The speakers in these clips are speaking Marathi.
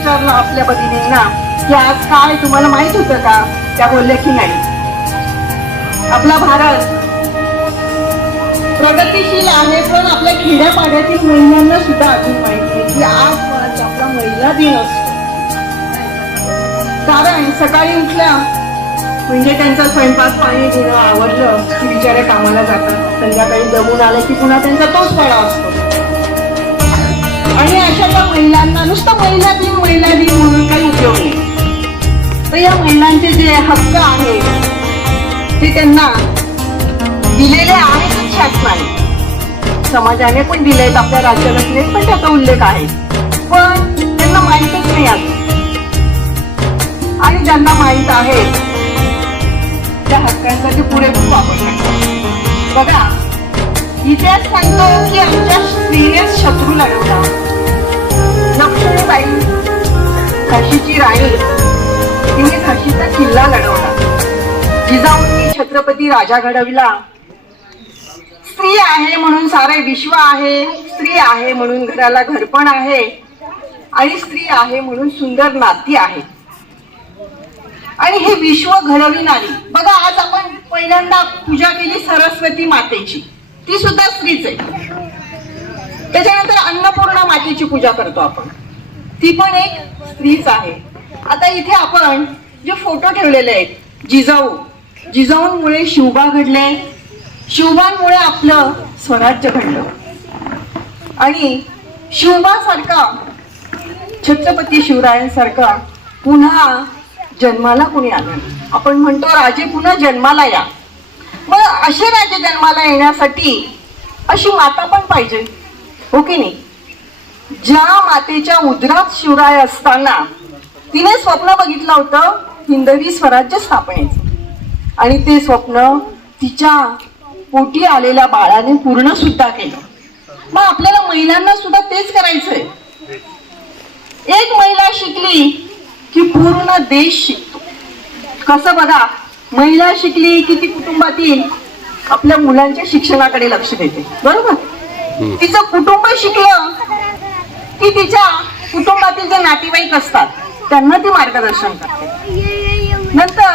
विचारलं आपल्या भगिनींना की आज काय तुम्हाला माहीत होतं का? त्या बोलल्या की नाही. आपला भारत प्रगतीशील आहे पण आपल्या खेड्यापाड्यातील महिलांना सुद्धा अजून माहिती की आज मुळात आपला महिला दिन असतो. कारण सकाळी उठल्या म्हणजे त्यांचा स्वयंपाक पाणी घेणं आवडलं की बिचारे कामाला जातात. संध्याकाळी दमून आलं की पुन्हा त्यांचा तोच पाडा असतो. आणि अशा महिलांना नुसतं महिला दिन महिला दिन म्हणून काही उपयोग नाही. तर या महिलांचे जे हक्क आहेत ते त्यांना दिलेले आहेतच शासनाने. समाजाने पण दिलेत आपल्या राज्यघटनेत पण त्याचा उल्लेख आहे. पण त्यांना माहीतच नाही आज आणि ज्यांना माहीत आहे त्या हक्कांचा ते पुरेपूर वापर करतात बघा इतिहास सांगतो की आमच्या स्त्रीने शत्रू लढवला लक्ष्मीबाई काशीची राणी. तिने काशीचा किल्ला लढवला. जिजाऊंनी छत्रपती राजा घडविला. स्त्री आहे म्हणून सारे विश्व आहे. स्त्री आहे म्हणून घराला घरपण आहे. आणि स्त्री आहे म्हणून सुंदर नाती आहे. आणि हे विश्व घडविणारी. बघा आज आपण पहिल्यांदा पूजा केली सरस्वती मातेची. ती सुद्धा स्त्रीच आहे. त्याच्यानंतर अन्नपूर्णा मातेची पूजा करतो आपण. ती पण एक स्त्रीच आहे. आता इथे आपण जे फोटो ठेवलेले आहेत जिजाऊ जिजाऊंमुळे शिवबा घडले शिवबांमुळे आपलं स्वराज्य घडलं. आणि शिवबासारखा छत्रपती शिवरायांसारखा पुन्हा जन्माला कुणी आलं आपण म्हणतो राजे पुन्हा जन्माला या. मग असे राजे जन्माला येण्यासाठी अशी माता पण पाहिजे. हो की नाही? ज्या मातेच्या उदरात शिवराय असताना तिने स्वप्न बघितलं होतं हिंदवी स्वराज्य स्थापनेचं. आणि ते स्वप्न तिच्या पोटी आलेल्या बाळाने पूर्ण सुद्धा केलं. मग आपल्याला महिलांना सुद्धा तेच करायचंय. एक महिला शिकली की पूर्ण देश शिकतो. कसं बघा महिला शिकली की ती कुटुंबातील आपल्या मुलांच्या शिक्षणाकडे लक्ष देते. बरोबर? तिचं कुटुंब शिकलं की तिच्या कुटुंबातील जे नातेवाईक असतात त्यांना ती मार्गदर्शन करते. नंतर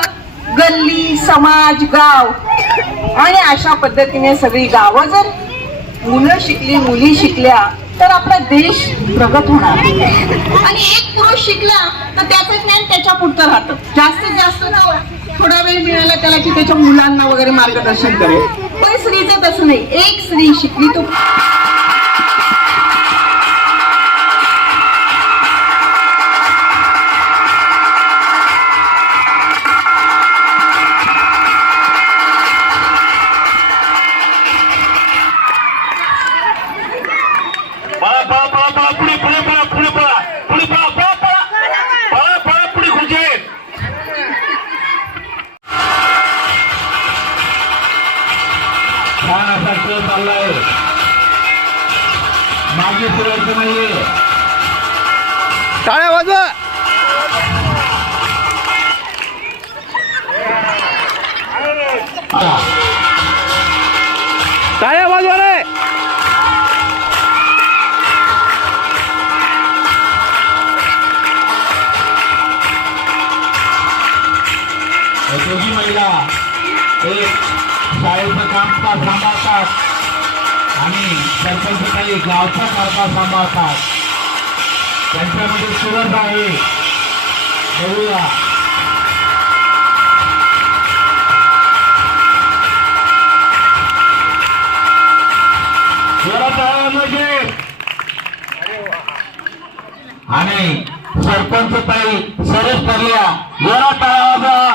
गल्ली समाज गाव आणि अशा पद्धतीने सगळी गावं जर मुलं शिकली मुली शिकल्या तर आपला देश प्रगत होणार. आणि एक पुरुष शिकला तर त्याचं ज्ञान त्याच्या पुढचं राहतं. जास्तीत जास्त थोडा वेळ मिळाला त्याला की त्याच्या मुलांना वगैरे मार्गदर्शन करेल. पण स्त्रीचं तसं नाही. एक स्त्री शिकली तो असा खेळ चाललाय. मागे फिरायचं नाहीये. टाळ्या वाजवा. टाळ्या वाजवा रे. दोघी महिला एक शाळेचं कामकाज सांभाळतात? आणि सरपंच काही गावचा कारभार सांभाळतात. त्यांच्यामध्ये सुरत आहे. बघूया. म्हणजे? आणि सरपंच ताई सरस ठरल्या जोरात टाळ्या वाजवा